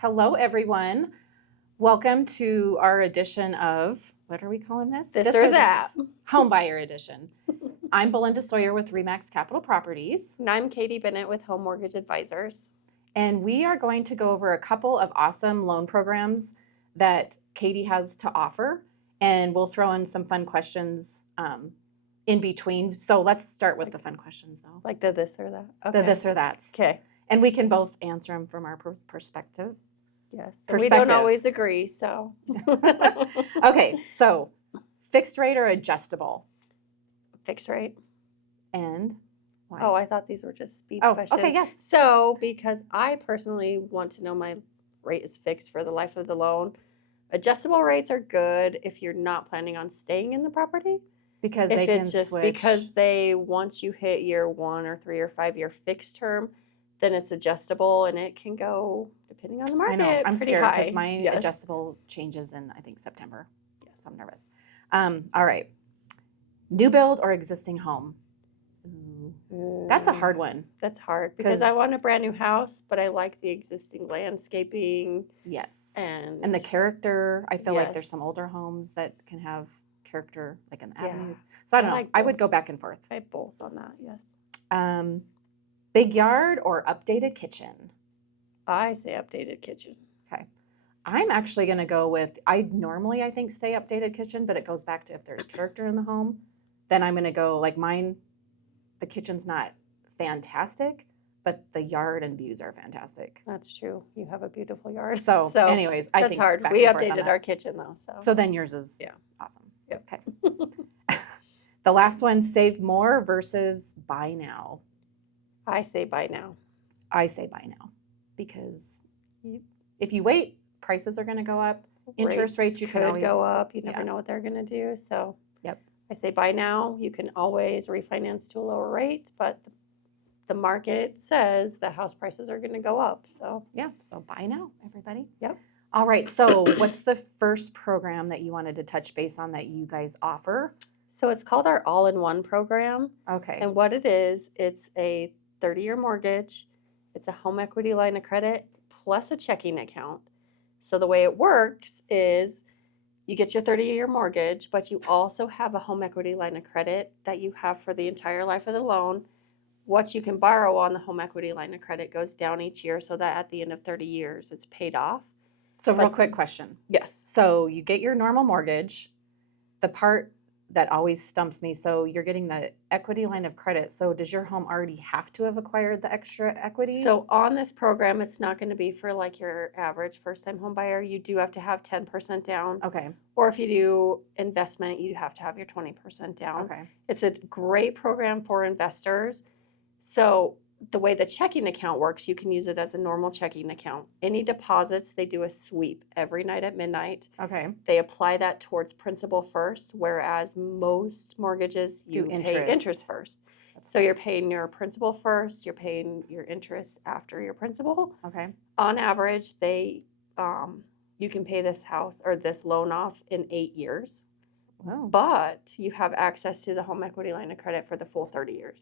Hello, everyone. Welcome to our edition of, what are we calling this? This or that. Homebuyer Edition. I'm Belinda Sawyer with REMAX Capital Properties. And I'm Katie Bennett with Home Mortgage Advisors. And we are going to go over a couple of awesome loan programs that Katie has to offer. And we'll throw in some fun questions in between. So let's start with the fun questions, though. Like the this or that. The this or that's. Okay. And we can both answer them from our perspective. Yes. Perspective. We don't always agree, so. Okay, so fixed rate or adjustable? Fixed rate. And why? Oh, I thought these were just speed questions. Okay, yes. So, because I personally want to know my rate is fixed for the life of the loan. Adjustable rates are good if you're not planning on staying in the property. Because if they can it's just switch. because they, once you hit year 1 or 3 or 5 year fixed term, then it's adjustable and it can go, depending on the market, I know, I'm pretty scared high. because my Yes. adjustable changes in, I think, September. So I'm nervous. All right. New build or existing home? That's a hard one. That's hard because I 'Cause- want a brand new house, but I like the existing landscaping Yes. and the character. I feel like there's Yes. some older homes that can have character, like in the Yeah. avenues. So I don't I know. like I would both. go back and forth. I have both on that. Yes, Big yard or updated kitchen? I say updated kitchen. Okay. I'm actually going to go with, I normally think say updated kitchen, but it goes back to if there's character in the home, then I'm going to go like mine, the kitchen's not fantastic, but the yard and views are fantastic. That's true. You have a beautiful yard. So anyways, I that's think hard. back We and forth on updated that. our kitchen though. So then yours is awesome. Yep. Okay. The last one, save more versus buy now. I say buy now. I say buy now because if you wait, prices are going to go up. Interest rates you can could always go up. You never yeah. know what they're going to do. So Yep. I say buy now. You can always refinance to a lower rate, but the market says the house prices are going to go up. So Yeah, so buy now, everybody. Yep. All right, so what's the first program that you wanted to touch base on that you guys offer? So it's called our all-in-one program. Okay. And what it is, it's a 30-year mortgage. It's a home equity line of credit plus a checking account. So the way it works is you get your 30-year mortgage, but you also have a home equity line of credit that you have for the entire life of the loan. What you can borrow on the home equity line of credit goes down each year so that at the end of 30 years, it's paid off. So real quick question. Yes. So you get your normal mortgage. The part that always stumps me, so you're getting the equity line of credit. So does your home already have to have acquired the extra equity? So on this program, it's not going to be for like your average first-time home buyer. You do have to have 10% down. Okay. Or if you do investment, you have to have your 20% down. Okay. It's a great program for investors. So the way the checking account works, you can use it as a normal checking account. Any deposits, they do a sweep every night at midnight. Okay. They apply that towards principal first, whereas most mortgages, you pay interest first. So you're paying your principal first, you're paying your interest after your principal. Okay. On average, they you can pay this house or this loan off in 8 years. Wow. But you have access to the home equity line of credit for the full 30 years.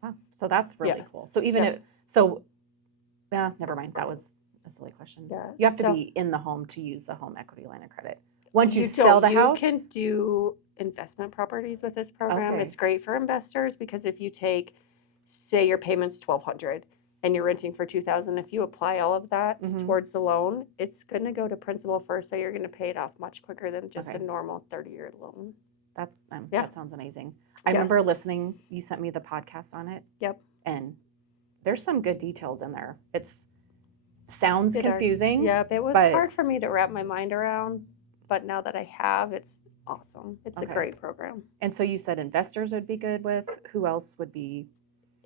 Wow. So that's really Yes. cool. So even Yep. never mind. That was a silly question. Yeah. You have to So- be in the home to use the home equity line of credit. Once you sell the house, you can do investment properties with this program. Okay. It's great for investors because if you take, say your payment's $1,200 and you're renting for $2,000, if you apply all of that Mhm. towards the loan, it's going to go to principal first, so you're going to pay it off much quicker than just Okay. a normal 30-year loan. that Yeah. that sounds amazing. I Yes. remember listening. You sent me the podcast on it. Yep. And there's some good details in there. Sounds It are- confusing. Yep, it was but- hard for me to wrap my mind around, but now that I have, it's awesome. It's Okay. a great program. And so you said investors would be good with. Who else would be?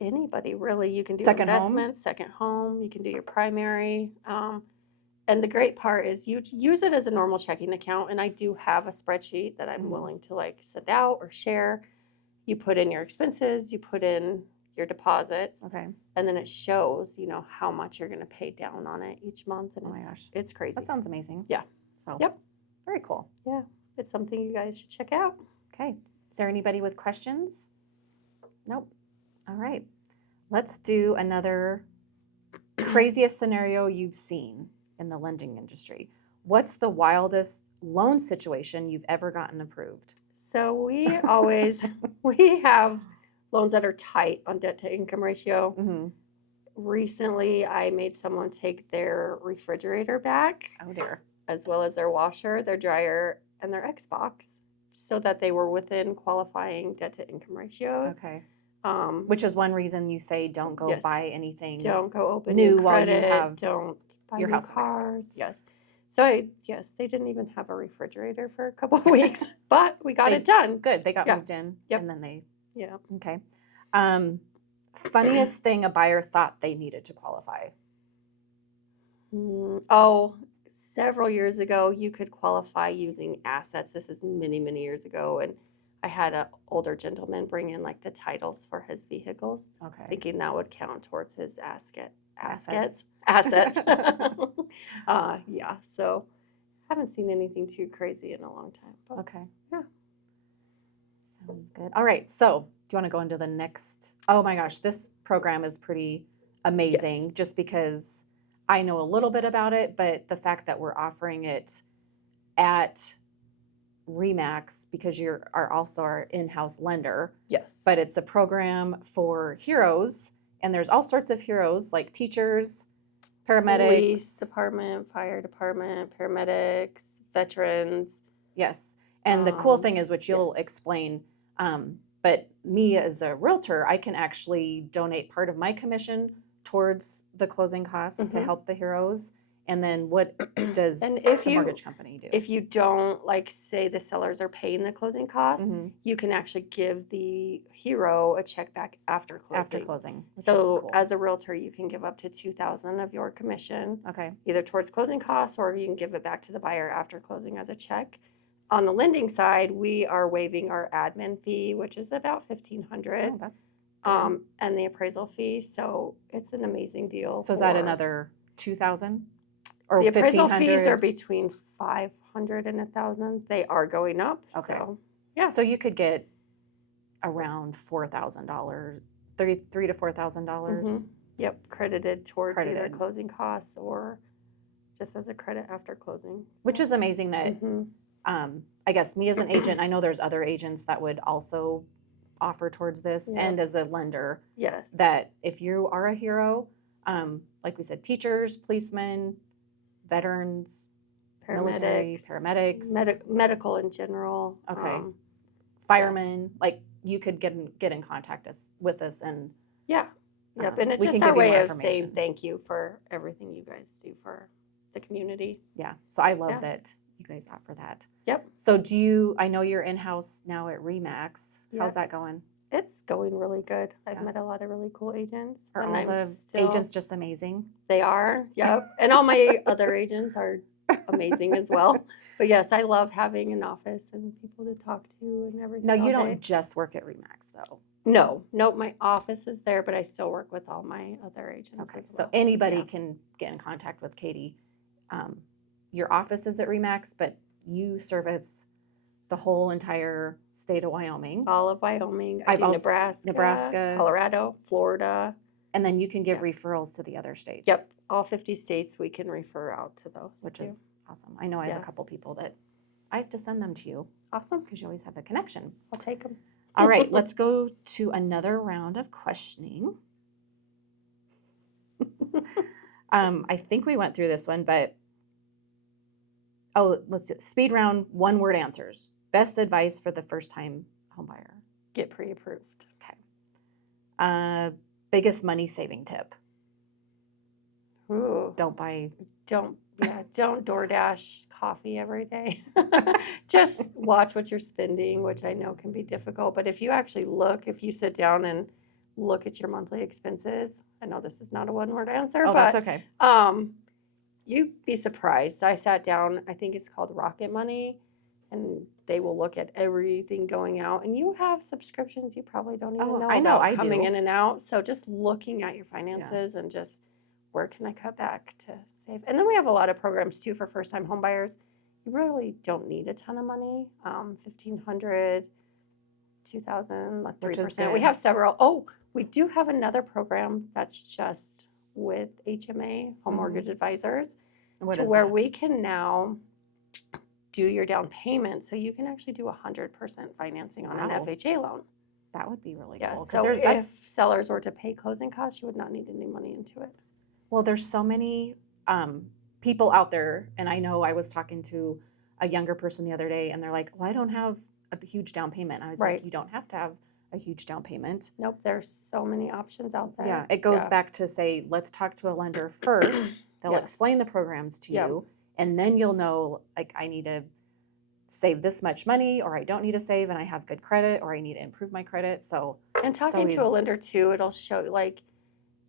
Anybody really, you can do Second home? investments, second home, you can do your primary. And the great part is you use it as a normal checking account, and I do have a spreadsheet that I'm Mhm. willing to like send out or share. You put in your expenses, you put in your deposits, Okay. and then it shows, how much you're going to pay down on it each month, and Oh my gosh. it's crazy. That sounds amazing. Yeah. So. Yep. Very cool. It's something you guys should check out. Okay. Is there anybody with questions? Nope. All right. Let's do another craziest scenario you've seen. in the lending industry. What's the wildest loan situation you've ever gotten approved? So we always, we have loans that are tight on debt to income ratio. Mm-hmm. Recently, I made someone take their refrigerator back, Oh dear. as well as their washer, their dryer, and their Xbox, so that they were within qualifying debt to income ratios. Okay. Um, Which is one reason you say don't go Yes. buy anything. don't go open new new while you credit, have don't buy your new house under cars. Yes. So yes, they didn't even have a refrigerator for a couple of weeks, but we got They- it done. Good. They got Yeah. moved in, Yep. and then they. Yeah. Okay. Funniest thing a buyer thought they needed to qualify. Oh, several years ago, you could qualify using assets. This is many, many years ago, and I had an older gentleman bring in like the titles for his vehicles, Okay. thinking that would count towards his Assets. assets. Yeah. So haven't seen anything too crazy in a long time. But Okay. Yeah. Sounds good. All right. So, do you want to go into the next? Oh my gosh, this program is pretty amazing just because I know a little bit about it, but the fact that we're offering it at REMAX because you are also our in-house lender, Yes. but it's a program for heroes, and there's all sorts of heroes like teachers, paramedics. Police department, fire department, paramedics, veterans. Yes. And the cool thing is, which you'll yes. explain, but me as a realtor, I can actually donate part of my commission towards the closing costs to Mhm. help the heroes. And then what does And if the you- mortgage company do? If you don't, like, say the sellers are paying the closing costs, Mhm. you can actually give the hero a check back after closing. After closing, which is So cool. as a realtor, you can give up to $2,000 of your commission, Okay. either towards closing costs, or you can give it back to the buyer after closing as a check. On the lending side, we are waiving our admin fee, which is about $1,500, Oh, that's good. and the appraisal fee. So it's an amazing deal. So is that for- another 2,000 or The appraisal 1,500? fees are between 500 and 1,000. They are going up. Okay. So yeah. So you could get around $4,000, $3,000 to $4,000. Mhm. Yep, credited towards either Credited. closing costs or just as a credit after closing. Which is amazing that Mhm. I guess me as an agent, I know there's other agents that would also offer towards this, Yep. and as a lender, Yes. that if you are a hero, like we said, teachers, policemen, veterans, military, paramedics, medical in general. Okay. Firemen, like you could get in contact with us, and Yeah. Yep. And it's we just can our give you way more of saying information. thank you for everything you guys do for the community. yeah. So I love Yeah. that you guys offer that. Yep. So I know you're in-house now at REMAX. How's that Yes. going? It's going really good. I've Yeah. met a lot of really cool agents. Are and all I'm the still- agents just amazing? They are, yep. And all my other agents are amazing as well. But yes, I love having an office and people to talk to and everything. No, you all don't day. just work at REMAX though. No, my office is there, but I still work with all my other agents. Okay, as so well. anybody Yeah. can get in contact with Katie. Your office is at REMAX, but you service the whole entire state of Wyoming. All of Wyoming. I I've do also- Nebraska, Nebraska. Colorado, Florida. And then you can give Yeah. referrals to the other states. Yep, all 50 states we can refer out to those. Which too. is awesome. I know I have Yeah. a couple people that I have to send them to you awesome. because you always have a connection. I'll take them. All right, let's go to another round of questioning. I think we went through this one, but let's do it. Speed round, one-word answers. Best advice for the first-time homebuyer. Get pre-approved. Biggest money-saving tip. Ooh. Don't buy. Don't DoorDash coffee every day. Just watch what you're spending, which I know can be difficult. But if you actually if you sit down and look at your monthly expenses, I know this is not a one-word answer, Oh, but that's okay. you'd be surprised. I sat down, I think it's called Rocket Money, and they will look at everything going out. And you have subscriptions you probably don't even know I know, about I coming do. in and out. So just looking at your finances and just where can I cut back to save? And then we have a lot of programs too for first-time home buyers. You really don't need a ton of money. $1,500, $2,000, like Which is 3%. We good. have several. Oh, we do have another program that's just with HMA, Home Mhm. Mortgage Advisors. What to is where that? we can now do your down payment, so you can actually do 100% financing on an Wow. FHA loan. That would be really Yeah, cool. Because so if that's sellers were to pay closing costs, you would not need any money into it. well, there's so many people out there, and I know I was talking to a younger person the other day, and they're like, "Well, I don't have a huge down payment." I was Right. like, "You don't have to have a huge down payment." Nope, there's so many options out there. Yeah, it goes Yeah. back to say, let's talk to a lender first. They'll Yes. explain the programs to Yep. you, and then you'll know, like, I need to save this much money, or I don't need to save, and I have good credit, or I need to improve my credit. So, And talking to a always- lender too, it'll show like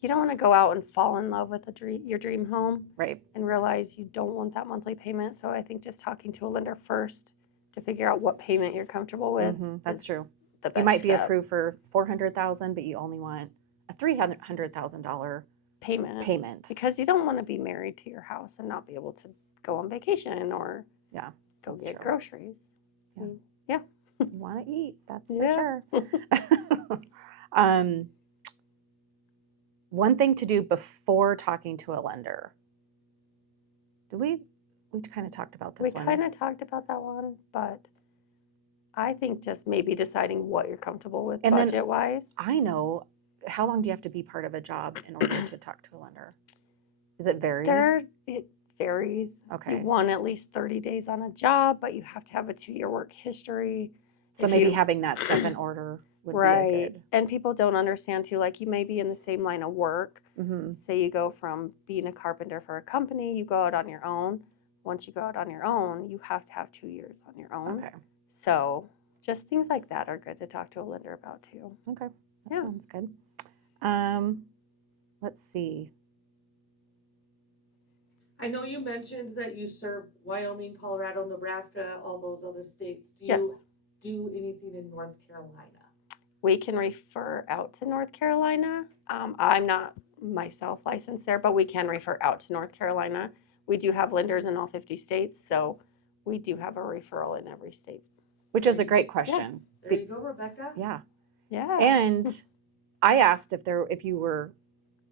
you don't want to go out and fall in love with your dream home right, and realize you don't want that monthly payment. So I think just talking to a lender first to figure out what payment you're comfortable with. that's is true. The You best might be step. approved for $400,000, but you only want a $300,000 payment. Because you don't want to be married to your house and not be able to go on vacation or Yeah, go that's get true. groceries. You want to eat, that's for Yeah. sure. One thing to do before talking to a lender. We kind of talked about this We one. kind of talked about that one, but I think just maybe deciding what you're comfortable with And then budget-wise. I know, how long do you have to be part of a job in order to talk to a lender? Does it vary? It varies. Okay. You want at least 30 days on a job, but you have to have a 2-year work history. So If maybe you- having that stuff in order would be a Right. good. And people don't understand too, like you may be in the same line of work. Mm-hmm. Say you go from being a carpenter for a company, you go out on your own. Once you go out on your own, you have to have 2 years on your own. Okay. So just things like that are good to talk to a lender about too. Okay. That Yeah. sounds good. Let's see. I know you mentioned that you serve Wyoming, Colorado, Nebraska, all those other states. Do Yes. you do anything in North Carolina? We can refer out to North Carolina. I'm not myself licensed there, but we can refer out to North Carolina. We do have lenders in all 50 states, so we do have a referral in every state. Which is a great question. There you go, Rebecca. Yeah. Yeah. And I asked if you were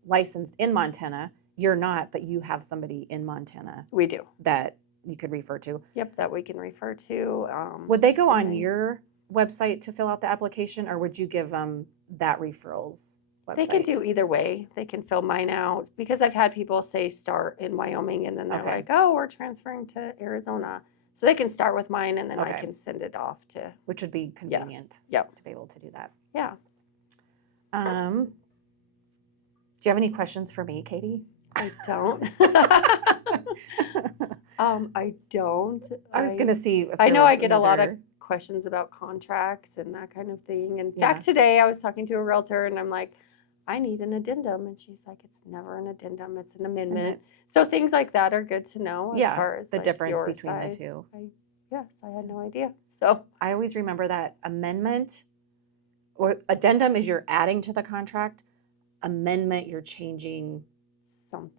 licensed in Montana. You're not, but you have somebody in Montana We do. that you could refer to. Yep, that we can refer to. Would they go on Okay. your website to fill out the application, or would you give them that referrals website? They can do either way. They can fill mine out because I've had people say start in Wyoming and then they're Okay. like, oh, we're transferring to Arizona. So they can start with mine and then I Okay. can send it off to, Which would be convenient. Yep. To be able to do that. yeah. Do you have any questions for me, Katie? I don't. I don't. I was going to see if I there know was I get a lot of another- questions about contracts and that kind of thing. In Yeah. fact, today I was talking to a realtor and I'm like, I need an addendum. And she's like, it's never an addendum, it's an amendment. So things like that are good to know as Yeah, far as the like, difference your between side. the two. Yes, I had no idea. So I always remember that amendment or addendum is you're adding to the contract. Amendment, you're changing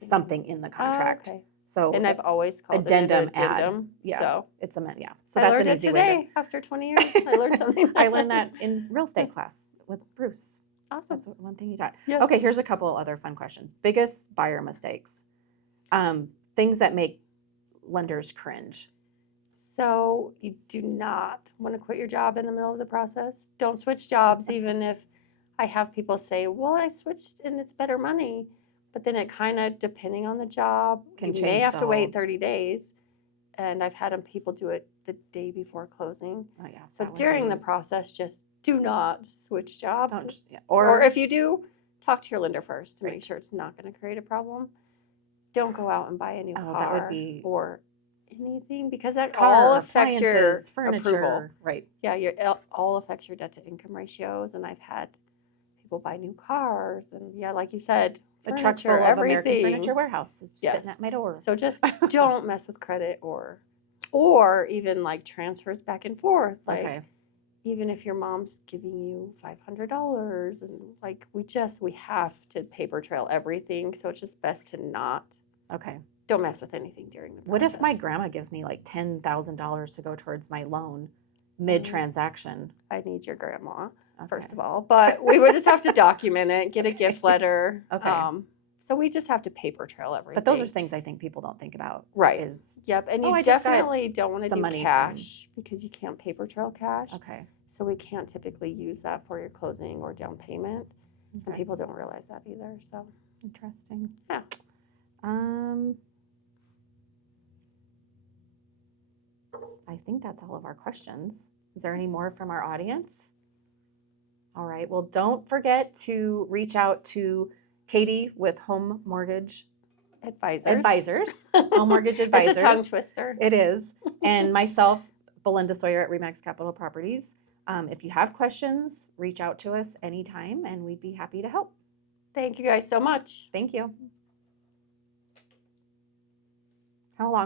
something in the contract. Oh, okay. So And I've always called addendum, it an add. addendum. Yeah. So it's yeah. So I that's learned an it easy today way after 20 years. I learned something. I learned that in real estate class with Bruce. Awesome. That's one thing he taught. Yes. Okay, here's a couple other fun questions. Biggest buyer mistakes. Things that make lenders cringe. So you do not want to quit your job in the middle of the process. Don't switch jobs, even if I have people say, well, I switched and it's better money. But then it kind of, depending on the job, Can you may change have the to whole- wait 30 days. And I've had people do it the day before closing. Oh yeah. So that would during be- the process, just do not switch jobs. don't just, yeah. Or if you do, talk to your lender first to Right. make sure it's not going to create a problem. Don't go out and buy a new Oh, car that would be- or anything because that car, all affects your appliances, furniture, approval. right? Yeah, all affects your debt to income ratios. And I've had people buy new cars and yeah, like you said, A truck full furniture, of American everything. Furniture Warehouse is Yes. sitting at my door. So just don't mess with credit or even like transfers back and forth. Like Okay. even if your mom's giving you $500 and like we have to paper trail everything. So it's just best to not, Okay. don't mess with anything during the process. What if my grandma gives me like $10,000 to go towards my loan mid-transaction? I need your grandma, Okay. first of all, but we would just have to document it, get a gift letter. Okay. So we just have to paper trail everything. But those are things I think people don't think about. Right. Is Yep, and "Oh, you I just got definitely don't want to some do money from-" cash because you can't paper trail cash. okay. So we can't typically use that for your closing or down payment. And Okay. people don't realize that either. So Interesting. Yeah. I think that's all of our questions. Is there any more from our audience? All right. Well, don't forget to reach out to Katie with Home Mortgage Advisors, Home Mortgage Advisors. It's a tongue twister. It is. And myself, Belinda Sawyer at REMAX Capital Properties. If you have questions, reach out to us anytime and we'd be happy to help. Thank you guys so much. Thank you. How long?